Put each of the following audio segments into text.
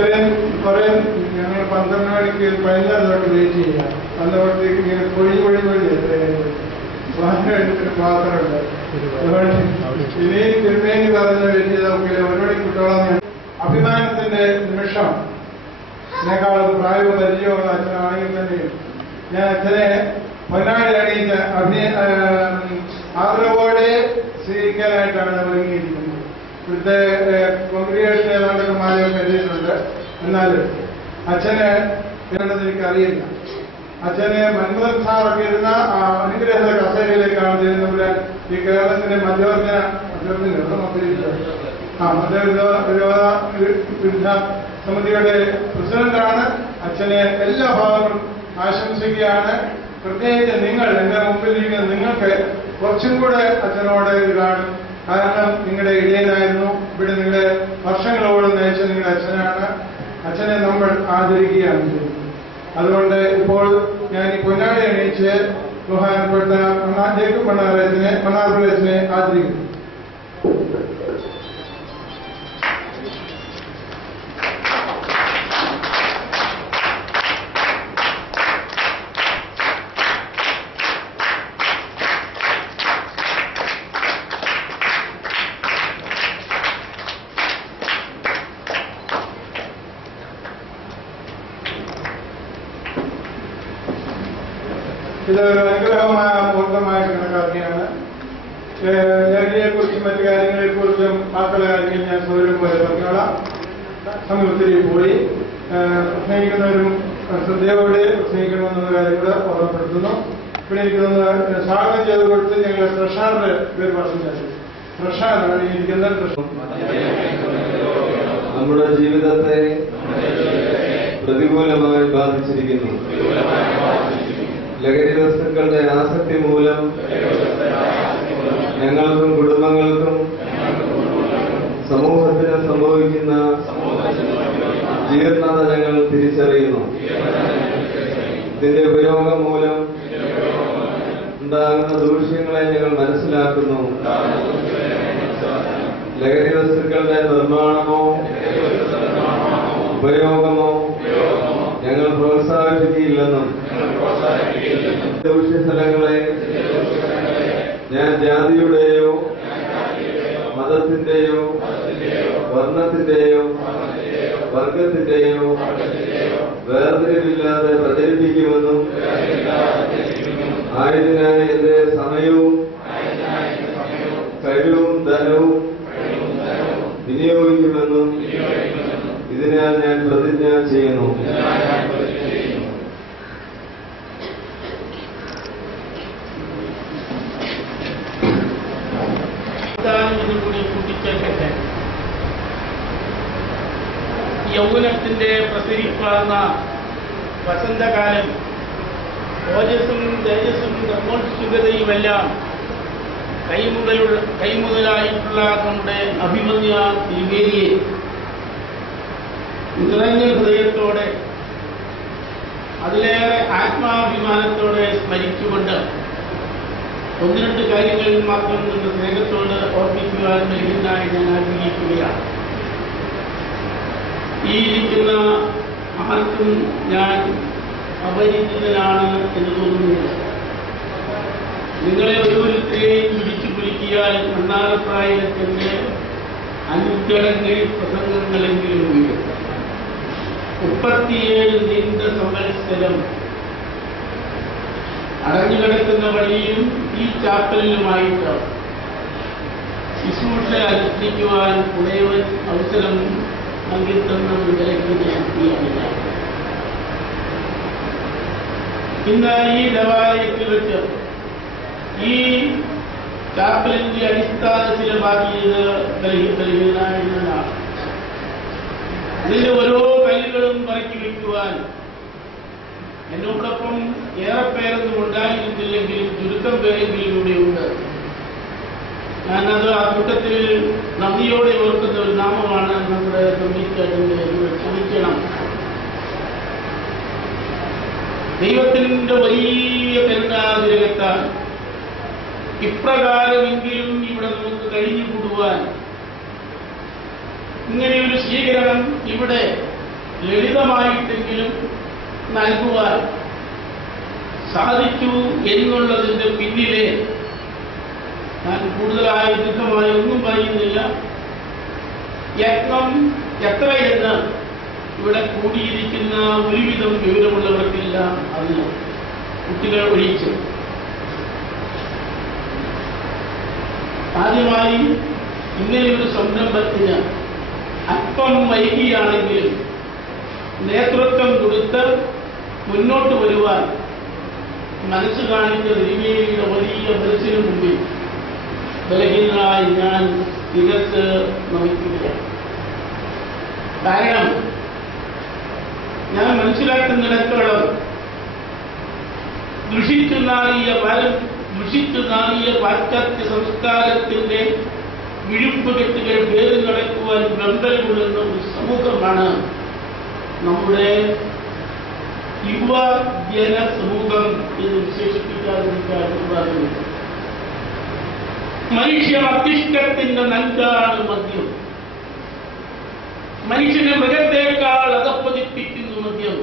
ഇത്രയും കുറെ ഞങ്ങൾ 12 മണിക്ക് 15 വെയിറ്റ് ചെയ്യാം. അന്നപ്പോഴത്തേക്ക് ഇങ്ങനെ കൊഴി വാഹനം എടുത്തിട്ട് മാത്രമുണ്ട്. ഇനിയും തിരുമേനി പറഞ്ഞ വലിയ നോക്കില്ല 1 മണിക്ക് വിട്ടോളാം. അഭിമാനത്തിന്റെ നിമിഷം എന്നെക്കാളും പ്രായവും പരിചയമുള്ള അച്ഛനാണെങ്കിൽ തന്നെയും ഞാൻ അച്ഛനെ പൊന്നാടി അണിയിച്ച ആദരവോടെ സ്വീകരിക്കാനായിട്ടാണ് ഒരുങ്ങിയിരിക്കുന്നത്. ഇവിടുത്തെ കോൺഗ്രിഗേഷൻ ഏതാണ്ടൊക്കെ മാറ്റം എഴുതിയിട്ടുണ്ട്. എന്നാൽ അച്ഛന് എന്താണെന്ന് എനിക്കറിയില്ല. അച്ഛനെ മൻമോഹൻ സാറൊക്കെ ഇരുന്ന അനുഗ്രഹ കസേരയിലേക്കാണ് ചെയ്യുന്നത്. ഈ കേരളത്തിന്റെ മധ്യവർഗ വിരുദ്ധ സമിതിയുടെ പ്രസിഡന്റാണ്. അച്ഛനെ എല്ലാ ഭാഗങ്ങളും ആശംസിക്കുകയാണ്. പ്രത്യേകിച്ച് നിങ്ങൾ എന്റെ മുമ്പിലിരിക്കുന്ന നിങ്ങൾക്ക് കുറച്ചും കൂടെ അച്ഛനോട് ഇതാണ്. കാരണം നിങ്ങളുടെ ഇടയനായിരുന്നു. ഇവിടെ നിങ്ങളെ വർഷങ്ങളോളം നയിച്ച നിങ്ങളുടെ അച്ഛനാണ്. അച്ഛനെ നമ്മൾ ആദരിക്കുകയാണ് ചെയ്യുന്നത്. അതുകൊണ്ട് ഇപ്പോൾ ഞാൻ ഈ പൊന്നാടി അണിയിച്ച് ബഹുമാനപ്പെട്ട ജേക്കബ് മണ്ണാർപ്പുഴച്ചനെ ആദരിക്കുന്നു. ഇതൊരു അനുഗ്രഹമായ മുഹൂർത്തമായിട്ട് കണക്കാക്കിയാണ്. ലഹരിയെക്കുറിച്ചും മറ്റു കാര്യങ്ങളെക്കുറിച്ചും ബാക്കിയുള്ള കാര്യങ്ങൾ ഞാൻ സൗകര്യം പോലെ പറഞ്ഞോളാം. സമൂഹത്തിൽ പോയി സ്നേഹിക്കുന്നവരും ശ്രദ്ധയോടെ സ്നേഹിക്കണമെന്നുള്ള കാര്യം കൂടെ ഓർമ്മപ്പെടുത്തുന്നു. ഇവിടെ എനിക്ക് തോന്നുന്നത് സ്വാഗതം ചെയ്ത് കൊടുത്ത് ഞങ്ങൾ പ്രഷാറിന്റെ പേര് പറഞ്ഞു. പ്രഷാറാണ് ഇരിക്കുന്നത്. നമ്മുടെ ജീവിതത്തെ പ്രതികൂലമായി ബാധിച്ചിരിക്കുന്നു. ലഹരി വസ്തുക്കളുടെ ആസക്തി മൂലം ഞങ്ങൾക്കും കുടുംബങ്ങൾക്കും സമൂഹത്തിന് സംഭവിക്കുന്ന ജീർണത ഞങ്ങൾ തിരിച്ചറിയുന്നു. ഇതിന്റെ ഉപയോഗം മൂലം ഉണ്ടാകുന്ന ദൂഷ്യങ്ങളെ ഞങ്ങൾ മനസ്സിലാക്കുന്നു. ലഹരി വസ്തുക്കളുടെ നിർമ്മാണമോ ഉപയോഗമോ ഞങ്ങൾ പ്രോത്സാഹിപ്പിക്കില്ലെന്നും ദൂഷ്യസ്ഥലങ്ങളെ ഞാൻ ജാതിയുടെയോ മതത്തിന്റെയോ വർണ്ണത്തിന്റെയോ വർഗത്തിന്റെയോ വേർതിരിവില്ലാതെ പ്രചരിപ്പിക്കുമെന്നും ആയതിനായി എന്റെ സമയവും കഴിവും ധനവും വിനിയോഗിക്കുമെന്നും ഇതിനാൽ ഞാൻ പ്രതിജ്ഞ ചെയ്യുന്നു. കൂടി കൂട്ടിച്ചേർക്കട്ടെ. യൗവനത്തിന്റെ പ്രസരിപ്പാർന്ന വസന്തകാലം ഓജസ്സും തേജസ്സും ധർമ്മോത്സുകതയുമെല്ലാം കൈമുതലായിട്ടുള്ള നമ്മുടെ അഭിമന്യ തിരുമേനിയെ നിറഞ്ഞ ഹൃദയത്തോടെ അതിലേറെ ആത്മാഭിമാനത്തോടെ സ്മരിച്ചുകൊണ്ട് 1-2 കാര്യങ്ങളിൽ മാത്രം നമ്മുടെ സ്നേഹത്തോട് ഓർമ്മിക്കുവാൻ നൽകുന്നതായി ഞാൻ ആഗ്രഹിക്കുകയാണ്. ഈ ഇരിക്കുന്ന ആർക്കും ഞാൻ അപരിചിതനാണ് എന്ന് തോന്നുന്നില്ല. നിങ്ങളെ ഓരോരുത്തരെയും പിടിച്ചു കുലുക്കിയാൽ മണ്ണാറപ്രായത്തിന്റെ 5 പ്രസംഗങ്ങളെങ്കിലും വീഴും. 37 നീണ്ട സംവത്സരം അടഞ്ഞുകിടക്കുന്ന വഴിയും ഈ ചാപ്പലിലുമായിട്ട് ശുശ്രൂഷ അനുഷ്ഠിക്കുവാൻ ഉടയവൻ അവസരം നൽകിത്തന്ന വിവരങ്ങൾ ഞാൻ ഇന്ന് ഈ ദേവാലയത്തിൽ വെച്ച് ഈ ചാപ്പലിന്റെ അടിസ്ഥാന ശിലമാക്കിയത് നൽകുന്നതാണ്. ഇതിന്റെ ഓരോ കല്ലുകളും പറക്കി വയ്ക്കുവാൻ എന്നോടൊപ്പം ഏറെ പേരൊന്നും ഉണ്ടായിരുന്നില്ലെങ്കിലും ചുരുക്കം പേരെങ്കിലും ഇവിടെയുണ്ട്. ഞാനത് ആ കൂട്ടത്തിൽ നന്ദിയോടെ ഓർക്കുന്ന ഒരു നാമമാണ് നമ്മുടെ കമ്മിറ്റിയുടെ. ക്ഷമിക്കണം. ദൈവത്തിന്റെ വലിയ കരുണാതിരകത്താൽ ഇപ്രകാരമെങ്കിലും ഇവിടെ നമുക്ക് കഴിഞ്ഞുകൂടുവാൻ ഇങ്ങനെയൊരു സ്വീകരണം ഇവിടെ ലളിതമായിട്ടെങ്കിലും നൽകുവാൻ സാധിച്ചു എന്നുള്ളതിന്റെ പിന്നിലെ ഞാൻ കൂടുതലായ ദീർഘമായി ഒന്നും പറയുന്നില്ല. യത്നം എത്രയെന്ന് ഇവിടെ കൂടിയിരിക്കുന്ന ഒരുവിധം വിവരമുള്ളവർക്കെല്ലാം അറിയാം, കുട്ടികൾ ഒഴിച്ച്. ആദ്യമായി ഇങ്ങനെയൊരു സംരംഭത്തിന് അല്പം വൈകിയാണെങ്കിലും നേതൃത്വം കൊടുത്ത് മുന്നോട്ട് വരുവാൻ മനസ്സ് കാണിച്ച തിരുമേനിയുടെ വലിയ മനസ്സിന് മുമ്പിൽ ബലഹീനനായി ഞാൻ തികച്ച് നമിക്കുകയാണ്. കാരണം ഞാൻ മനസ്സിലാക്കുന്നിടത്തോളം ദുഷിച്ചു നാറിയ പാശ്ചാത്യ സംസ്കാരത്തിന്റെ വിഴുപ്പുകെട്ടുകൾ പേര് നടക്കുവാൻ വെമ്പൽ കൊള്ളുന്ന ഒരു സമൂഹമാണ് നമ്മുടെ യുവജന സമൂഹം എന്ന് വിശേഷിപ്പിക്കാതിരിക്കാൻ. മനുഷ്യ മസ്തിഷ്കത്തിന്റെ നഞ്ചാണ് മദ്യം. മനുഷ്യനെ മൃഗത്തേക്കാൾ അധപ്പതിപ്പിക്കുന്നു മദ്യം.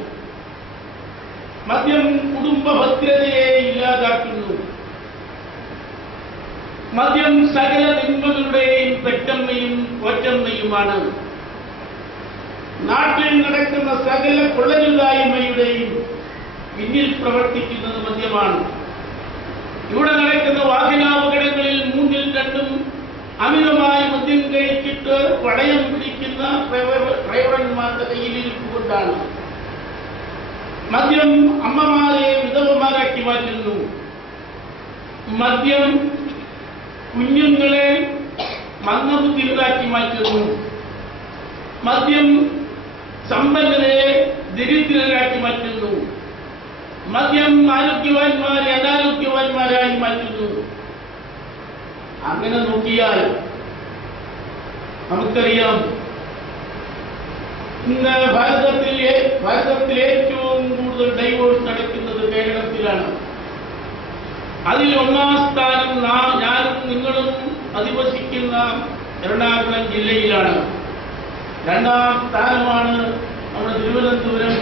മദ്യം കുടുംബ ഭദ്രതയെ ഇല്ലാതാക്കുന്നു. മദ്യം സകല തിന്മകളുടെയും പെറ്റമ്മയും കൊറ്റമ്മയുമാണ്. നാട്ടിൽ നടക്കുന്ന സകല കൊള്ളരുതായ്മയുടെയും പിന്നിൽ പ്രവർത്തിക്കുന്നത് മദ്യമാണ്. ഇവിടെ നടക്കുന്ന വാഹനാപകടങ്ങളിൽ 3-2 അമിതമായി മദ്യം കഴിച്ചിട്ട് പടയം പിടിക്കുന്ന ഡ്രൈവർമാരുടെ കയ്യിലിരിപ്പുകൊണ്ടാണ്. മദ്യം അമ്മമാരെ വിധവമാരാക്കി മാറ്റുന്നു. മദ്യം കുഞ്ഞുങ്ങളെ മന്ദബുദ്ധികളാക്കി മാറ്റുന്നു. മദ്യം സമ്പന്നരെ ദരിദ്രരാക്കി മാറ്റുന്നു. മദ്യം ആരോഗ്യവാന്മാരെ അനാരോഗ്യവാന്മാരായി മാറ്റുന്നു. അങ്ങനെ നോക്കിയാൽ നമുക്കറിയാം, ഇന്ന് ഭാരതത്തിൽ ഏറ്റവും കൂടുതൽ ഡൈവോഴ്സ് നടക്കുന്നത് കേരളത്തിലാണ്. അതിൽ 1-ാം സ്ഥാനം ഞാനും നിങ്ങളും അധിവസിക്കുന്ന എറണാകുളം ജില്ലയിലാണ്. 2-ാം സ്ഥാനമാണ് നമ്മുടെ തിരുവനന്തപുരം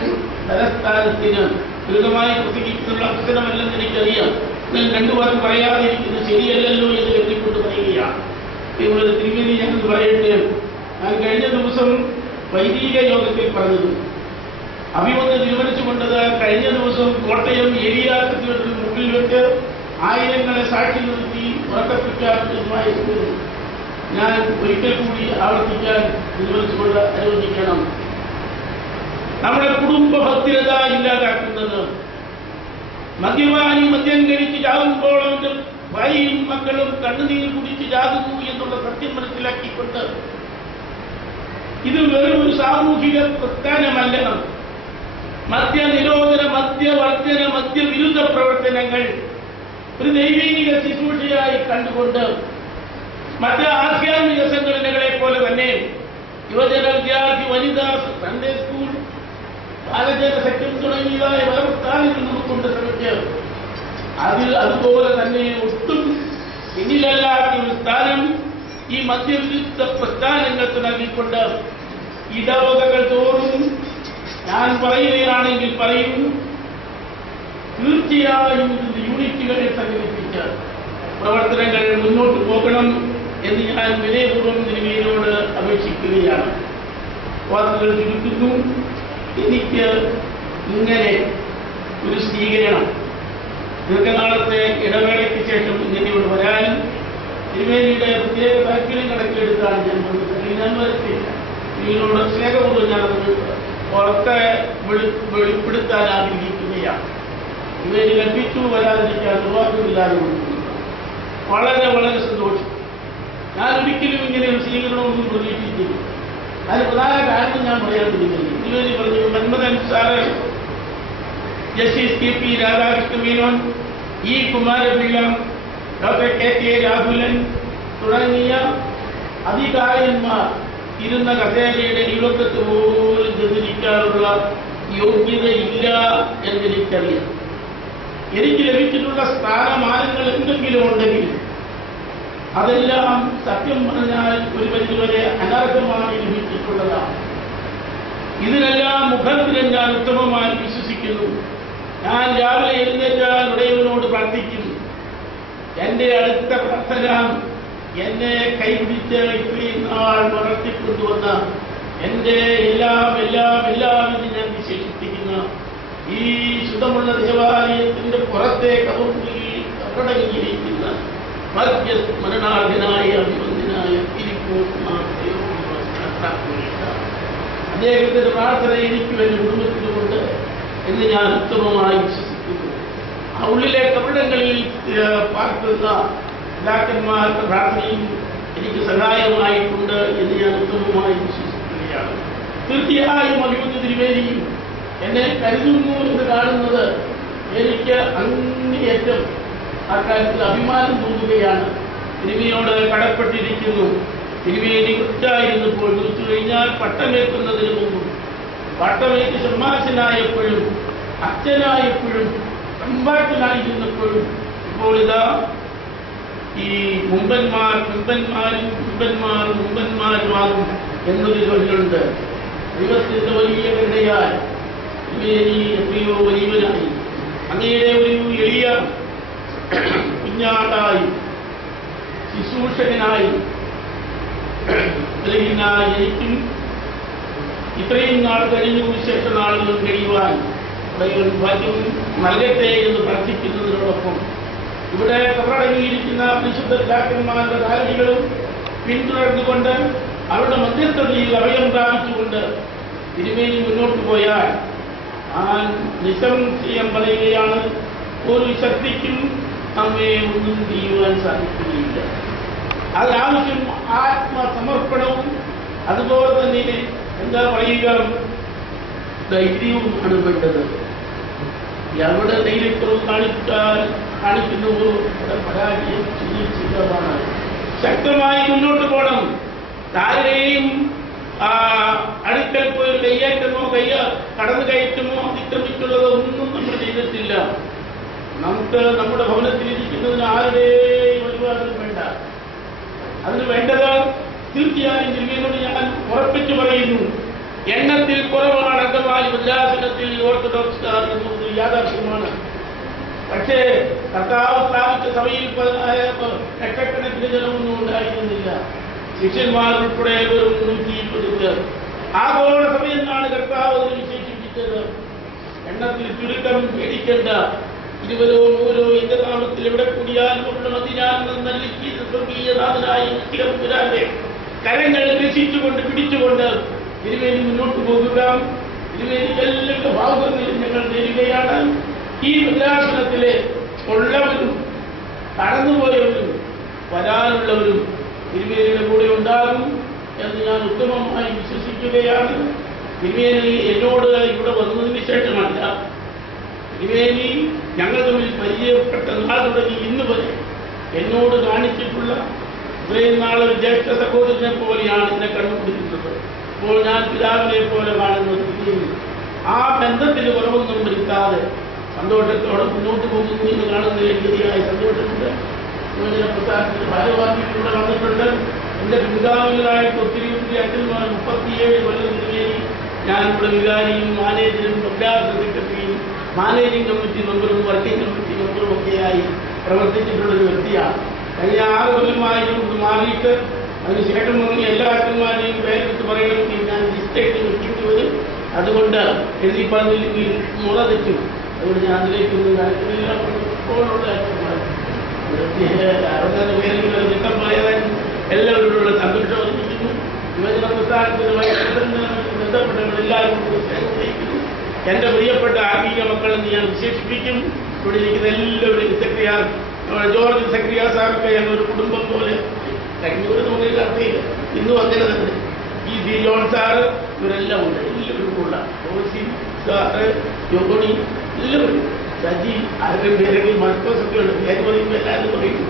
തലസ്ഥാനത്തിന്. ദീർഘമായി പ്രസംഗിക്കുന്ന അവസരമല്ലെന്ന് എനിക്കറിയാം. എന്നാൽ 2 വാക്ക് പറയാതിരിക്കുന്നത് ശരിയല്ലല്ലോ എന്ന് കരുതിക്കൊണ്ട് പറയുകയാണ്. ഇവിടെ തിരുമേനി ഞാനത് പറയട്ടെ. ഞാൻ കഴിഞ്ഞ ദിവസം വൈദിക യോഗത്തിൽ പറഞ്ഞത് അഭിമന്യ തീരുമാനിച്ചുകൊണ്ടത് കഴിഞ്ഞ ദിവസം കോട്ടയം ഏരിയാക്കത്തിന് മുമ്പിൽ വെച്ച് 1000ങ്ങളെ സാക്ഷി നിർത്തി ഉറക്കപ്പിക്കാമായ ഞാൻ ഒരിക്കൽ കൂടി ആവർത്തിക്കാൻ തീരുമാനിച്ചുകൊണ്ട് അനുവദിക്കണം. നമ്മുടെ കുടുംബ ഭദ്രത ഇല്ലാതാക്കുന്നത്, മദ്യപാനി മദ്യം കഴിച്ച് ചാകുമ്പോൾ അവന്റെ ഭാര്യയും മക്കളും കണ്ണുനീർ കുടിച്ച് ചാകുന്നു എന്നുള്ള സത്യം മനസ്സിലാക്കിക്കൊണ്ട് ഇത് വെറും ഒരു സാമൂഹിക പ്രസ്ഥാനമല്ല. മദ്യനിരോധന, മദ്യവർജന, മദ്യവിരുദ്ധ പ്രവർത്തനങ്ങൾ ഒരു ദൈവിക ശുശ്രൂഷയായി കണ്ടുകൊണ്ട് മറ്റ് ആധ്യാത്മിക സംഘടനകളെ പോലെ തന്നെ യുവജന, വിദ്യാർത്ഥി, വനിതാ, സൺഡേ സ്കൂൾ, ബാലജന സഖ്യം തുടങ്ങിയതായ പല പ്രസ്ഥാനങ്ങൾ നമുക്കൊണ്ട് ശ്രമിച്ച് അതുപോലെ തന്നെ ഒട്ടും പിന്നിലല്ലാത്ത ഒരു സ്ഥാനം ഈ മദ്യവിരുദ്ധ പ്രസ്ഥാനങ്ങൾക്ക് നൽകിക്കൊണ്ട് ഇടവകകൾ തോറും ഞാൻ പറയുകയാണെങ്കിൽ പറയും, തീർച്ചയായും യൂണിറ്റുകളെ സംഘടിപ്പിച്ച് പ്രവർത്തനങ്ങൾ മുന്നോട്ട് പോകണം എന്ന് ഞാൻ വിനയപൂർവ്വം തിരുമേനിയോട് അപേക്ഷിക്കുകയാണ്. വാക്കുകൾ ചുരുക്കുന്നു. എനിക്ക് ഇങ്ങനെ ഒരു സ്വീകരണം ദീർഘനാളത്തെ ഇടവേളയ്ക്ക് ശേഷം ഇങ്ങനെയോട് വരാനും തിരുമേനിയുടെ പ്രത്യേക താല്പര്യം കണക്കിലെടുത്താണ് ഞാൻ വരത്തില്ല. ഇതിനോട് സ്നേഹപൂർവ്വം ഞാനത് പുറത്തെ വെളിപ്പെടുത്താൻ ആഗ്രഹിക്കുകയാണ്. ഇവര് ലഭിച്ചു വരാതിരിക്കാൻ നിർവാഹമില്ലാതെ കൊടുക്കുന്നു. വളരെ വളരെ സന്തോഷം. ഞാൻ ഒരിക്കലും ഇങ്ങനെ ഒരു സ്വീകരണമൊന്നും പ്രതീക്ഷിച്ചില്ല. അതിന് പ്രധാന കാരണം ഞാൻ പറയാൻ തുടങ്ങി. തിരുവേദി പറഞ്ഞു, Manmadhan sir, justice KP Radhakrishna Menon, E Kumara Pillai, doctor KK Rahulan തുടങ്ങിയ അധികാരന്മാർ ഇരുന്ന കസേരയുടെ ഇരുപത്തെട്ട് പോലും ചെന്നിരിക്കാനുള്ള യോഗ്യതയില്ല എന്നെനിക്കറിയാം. എനിക്ക് ലഭിച്ചിട്ടുള്ള സ്ഥാനമാനങ്ങൾ എന്തെങ്കിലും ഉണ്ടെങ്കിൽ അതെല്ലാം സത്യം പറഞ്ഞാൽ ഒരു പരിധിവരെ അനർഹമായി ലഭിച്ചിട്ടുള്ളതാണ്. ഇതിനെല്ലാം മുഖത്തിലും ഞാൻ ഉത്തമമായി വിശ്വസിക്കുന്നു. ഞാൻ രാവിലെ എഴുന്നേറ്റാൽ ഉടയവനോട് പ്രാർത്ഥിക്കുന്നു. എന്റെ അടുത്ത പ്രാർത്ഥന എന്നെ കൈപിടിച്ച് ഇത്രയും നാൾ വളർത്തിക്കൊണ്ടുവന്ന എന്റെ എല്ലാം എന്ന് ഞാൻ വിശേഷിപ്പിക്കുന്ന ഈ ശുദ്ധമുള്ള ദേവാലയത്തിന്റെ പുറത്തെ കവറുകളിൽ കവടങ്ങിയിരിക്കുന്ന മരണാർഹനായ അഭിമന്യനായ അദ്ദേഹത്തിന്റെ പ്രാർത്ഥന എനിക്കും എന്റെ കുടുംബത്തിനുമുണ്ട് എന്ന് ഞാൻ ഉത്തമമായി വിശ്വസിക്കുന്നു. ആ ഉള്ളിലെ കവടങ്ങളിൽ പാർക്കുന്ന പിതാക്കന്മാരുടെ പ്രാർത്ഥനയും എനിക്ക് സഹായമായിട്ടുണ്ട് എന്ന് ഞാൻ ഉത്തമമായി വിശ്വസിക്കുകയാണ്. തീർച്ചയായും അഭിമന്യ തിരുമേനിയും എന്നെ കരുതുന്നു എന്ന് കാണുന്നത് എനിക്ക് അങ്ങേയറ്റം ആ കാര്യത്തിൽ അഭിമാനം തോന്നുകയാണ്. തിരുമേനിയോട് കടപ്പെട്ടിരിക്കുന്നു. തിരുമേനി കുറ്റായിരുന്നപ്പോൾ കുറിച്ചു കഴിഞ്ഞാൽ പട്ടമേക്കുന്നതിന് മുമ്പും പട്ടമേറ്റ് ഷമ്മാശനായപ്പോഴും അച്ഛനായപ്പോഴും സമ്പാട്ടനായിരുന്നപ്പോഴും ഇപ്പോൾ ഇതാ ഈ മുമ്പന്മാരുമാകും എന്നൊരു ചൊല്ലുണ്ട്. ദൈവത്തിന്റെ വലിയ കരുണയാൽ എത്രയോ വലിയവനായി അങ്ങയുടെ ഒരു എളിയ കുഞ്ഞാടായി ശുശ്രൂഷകനായി എനിക്കും ഇത്രയും നാൾ കഴിഞ്ഞു വിശേഷ നാളുകളും കഴിയുവാൻ ഭാഗ്യം നൽകട്ടെ എന്ന് പ്രാർത്ഥിക്കുന്നതിനോടൊപ്പം ഇവിടെ കവറടങ്ങിയിരിക്കുന്ന വിശുദ്ധ പിതാക്കന്മാരുടെ ധാരണികളും പിന്തുടർന്നുകൊണ്ട് അവരുടെ മധ്യസ്ഥതയിൽ അഭയം പ്രാപിച്ചുകൊണ്ട് തിരുമേനി മുന്നോട്ട് പോയാൽ ഞാൻ നിസ്സംശയം പറയുകയാണ്, ഒരു ശക്തിക്കും നമ്മെ ഒന്നും ചെയ്യുവാൻ സാധിക്കുകയില്ല. അതിനാവശ്യം ആത്മസമർപ്പണവും അതുപോലെ തന്നെ എന്താ പറയുക ധൈര്യവുമാണ് വേണ്ടത്. എവിടെ ധൈര്യക്കുറവ് കാണിക്കുന്നുവോ അവിടെ പരാജയം സുനിശ്ചിതമാണ്. ശക്തമായി മുന്നോട്ട് പോകണം. താരരെയും അടുക്കൽ പോയി കയ്യേറ്റമോ കടന്നു കയറ്റമോ അതിക്രമിച്ചുള്ളതോ ഒന്നും നമ്മൾ ചെയ്തിട്ടില്ല. നമുക്ക് നമ്മുടെ ഭവനത്തിലിരിക്കുന്നതിന് ആരുടെയും ഒരുപാടും വേണ്ട. അതിന് വേണ്ടത് തീർച്ചയായും തിരുമേനിയോട് ഞാൻ ഉറപ്പിച്ചു പറയുന്നു, എണ്ണത്തിൽ കുറവാണ് അംഗമായി ഭദ്രാസനത്തിൽ ഓർത്തഡോക്സുകാർ എന്നത് യാഥാർത്ഥ്യമാണ്. പക്ഷേ കർത്താവ് സ്ഥാപിച്ച സഭയിൽ ലക്ഷക്കണക്കിന് ജനമൊന്നും ഉണ്ടായിരുന്നില്ല. ശിഷ്യന്മാർ ഉൾപ്പെടെ വെറും 120 പേർ. ആഗോള സഭയെന്നാണ് കർത്താവ് വിശേഷിപ്പിച്ചത്. എണ്ണത്തിൽ ചുരുക്കം പേടിക്കേണ്ട. 20 100 എന്റെ നാമത്തിൽ എവിടെ കൂടിയാലും സ്വർഗീയനാഥനായ കരങ്ങൾ രക്ഷിച്ചുകൊണ്ട് പിടിച്ചുകൊണ്ട് തിരുമേനി മുന്നോട്ട് പോകുക. തിരുമേനി എല്ലാ ഭാഗങ്ങളിലും ഞങ്ങൾ നേരുകയാണ്. ഈ ഭദ്രാസനത്തിലെ ഉള്ളവരും കടന്നുപോയവരും വരാനുള്ളവരും തിരുമേനിയുടെ കൂടെ ഉണ്ടാകും എന്ന് ഞാൻ ഉത്തമമായി വിശ്വസിക്കുകയാണ്. തിരുമേനി എന്നോട് ഇവിടെ വന്നതിന് ശേഷമല്ല, തിരുമേനി ഞങ്ങൾ തമ്മിൽ പരിചയപ്പെട്ട നാൾ തുടങ്ങി ഇന്ന് വരെ എന്നോട് കാണിച്ചിട്ടുള്ള ഇത്രയും നാളെ ജ്യേഷ്ഠ സഹോദരനെ പോലെയാണ് എന്നെ കണ്ടുപിടിക്കുന്നത്. ഇപ്പോൾ ഞാൻ പിതാവിനെ പോലെ കാണുന്നത്. ആ ബന്ധത്തിന് കുറവൊന്നും വരുത്താതെ സന്തോഷത്തോടെ മുന്നോട്ട് പോകുന്നു എന്ന് കാണുന്നതിൽ ശരിയായ സന്തോഷമുണ്ട്. യുവജന പ്രസ്ഥാനത്തിന്റെ ഭാരവാഹികളിലൂടെ വന്നിട്ടുണ്ട്. എന്റെ പിതാവുകളായിട്ട് ഒത്തിരി അച്ഛന്മാർ 37 കൊല്ലം തിരുമേനി ഞാനിവിടെ വികാരിയും മാനേജരും അഭ്യാസ സെക്രട്ടറിയും മാനേജിംഗ് കമ്മിറ്റി മെമ്പറും വർക്കിംഗ് കമ്മിറ്റി മെമ്പറും ഒക്കെയായി പ്രവർത്തിച്ചിട്ടുള്ളൊരു വ്യക്തിയാണ്. കഴിഞ്ഞ 6 കൊല്ലമായും ഇത് മാറിയിട്ട് അതിനുശേഷം എല്ലാ അച്ഛന്മാരെയും പേരെടുത്ത് പറയണമെങ്കിൽ ഞാൻ ലിസ്റ്റായിട്ട് വെക്കേണ്ടി വരും. അതുകൊണ്ട് എഴുതി പറഞ്ഞില്ലെങ്കിൽ മുള തെറ്റും. അതുകൊണ്ട് ഞാൻ അതിലേക്കൊന്നും കാര്യത്തിലില്ല. ഇപ്പോഴുള്ള അച്ഛന്മാർ പേരെങ്കിലും ചിത്രം പറയാൻ എല്ലാവരോടുള്ള സന്തോഷം അറിയിക്കുന്നു. യുവജന പ്രസ്ഥാനത്തിനുമായി ബന്ധപ്പെട്ടവർ എല്ലാവരും സ്നേഹിക്കുന്നു. എന്റെ പ്രിയപ്പെട്ട ആത്മീയ മക്കളെന്ന് ഞാൻ വിശേഷിപ്പിക്കും. ഇവിടെ ഇരിക്കുന്ന എല്ലാവരും സെക്രട്ടറിയാർ ജോർജ് സെക്രട്ടറിയാർ സാറൊക്കെ ഞങ്ങളൊരു കുടുംബം പോലെ കഴിഞ്ഞൊരു തോന്നിയില്ല, അറിയില്ല. ഇന്നും അങ്ങനെ തന്നെ. ഈ ജോൺ സാറ് ഇവരെല്ലാം ഉണ്ട്. എല്ലാവരും ഉള്ള ഓസി സാറ് ജോണി എല്ലാവരും സജി ആരുടെയും പേരെങ്കിൽ മർക്കോസൊക്കെ ഉണ്ട്. പേര് പറയുമ്പോൾ എല്ലാവരും പറയുന്നു.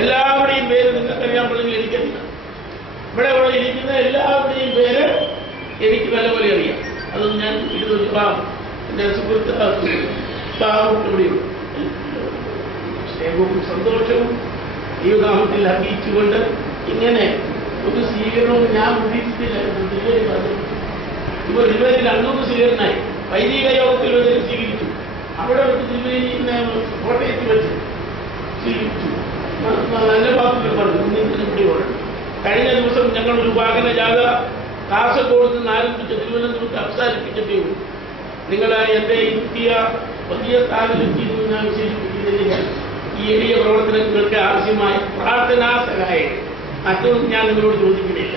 എല്ലാവരുടെയും പേര് നിങ്ങൾക്കറിയാൻ പറ്റില്ല, എനിക്കറിയാം. ഇവിടെ ഇരിക്കുന്ന എല്ലാവരുടെയും പേര് എനിക്ക് നല്ലപോലെ അറിയാം. അതൊന്നും ഞാൻ എന്റെ സുഹൃത്ത് ഇവിടെയുണ്ട്. സ്നേഹവും സന്തോഷവും ദൈവനാമത്തിൽ അറിയിച്ചുകൊണ്ട് ഇങ്ങനെ ഒരു സ്വീകരണവും ഞാൻ ഉദ്ദേശിച്ചില്ല. ഇപ്പോൾ തിരുവേദിയിൽ അന്നൂർ സ്വീകരണമായി വൈദിക യോഗത്തിൽ വെച്ച് സ്വീകരിച്ചു. അവിടെ വെച്ച് തിരുവേദി കോട്ടയത്ത് വെച്ച് സ്വീകരിച്ചു. നല്ല വാക്കുകൾ പറഞ്ഞു. കഴിഞ്ഞ ദിവസം ഞങ്ങളൊരു വാഹന ജാഥ കാസർഗോഡ് നിന്ന് ആരംഭിച്ച് തിരുവനന്തപുരത്ത് അവസാനിപ്പിച്ചതേ ഉള്ളൂ. നിങ്ങൾ എന്റെ ഇന്ത്യ വലിയ സ്ഥാനത്തെത്തിയെന്ന് ഞാൻ വിശേഷിപ്പിക്കുന്നില്ല. ഈ എളിയ പ്രവർത്തനങ്ങൾക്ക് ആവശ്യമായ പ്രാർത്ഥനാ സഹായം മറ്റൊന്നും ഞാൻ നിങ്ങളോട് ചോദിക്കുന്നില്ല.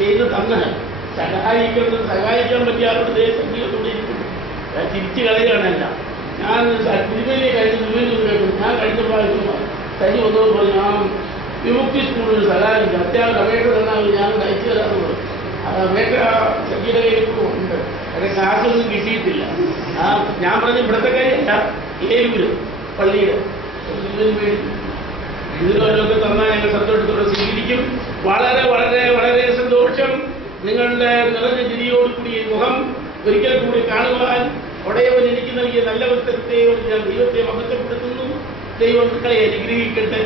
ചെയ്ത് തന്ന് സഹായിക്കാൻ പറ്റിയാളുടെ ദേശത്തോടെ തിരിച്ചു കളയുകയാണല്ല. ഞാൻ തിരുവേലി കേൾക്കും. ഞാൻ കഴിഞ്ഞ പ്രാവശ്യം തനി വന്നപ്പോൾ ഞാൻ വിമുക്തി സ്കൂളിൽ സഹായം അത്യാവശ്യം അപേക്ഷ തന്നാൽ ഞാൻ അയച്ചു തരാറുള്ളത്. അത് അപേക്ഷ സഖിയുടെ കയ്യിലും ഉണ്ട്. അതൊക്കെ കാശൊന്നും കിട്ടിയിട്ടില്ല. ഞാൻ പറഞ്ഞ ഇവിടുത്തെ കാര്യമല്ല, ഏലൂര് പള്ളിയുടെ ഇതിലൊക്കെ തന്നാൽ ഞങ്ങൾ സന്തോഷത്തോടെ സ്വീകരിക്കും. വളരെ വളരെ വളരെ സന്തോഷം. നിങ്ങളുടെ നിറഞ്ഞ ചിരിയോടുകൂടി ഈ മുഖം ഒരിക്കൽ കൂടി കാണുവാൻ ഉടയവൻ എനിക്ക് നൽകിയ നല്ല വസ്ത്രത്തെ ഞാൻ ദൈവത്തെ മഹത്വപ്പെടുത്തുന്നു. ദൈവം നിങ്ങളെ അനുഗ്രഹിക്കട്ടെ.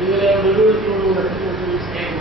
നിങ്ങളെ ഓരോരുത്തരോടുകൂടെ സ്നേഹം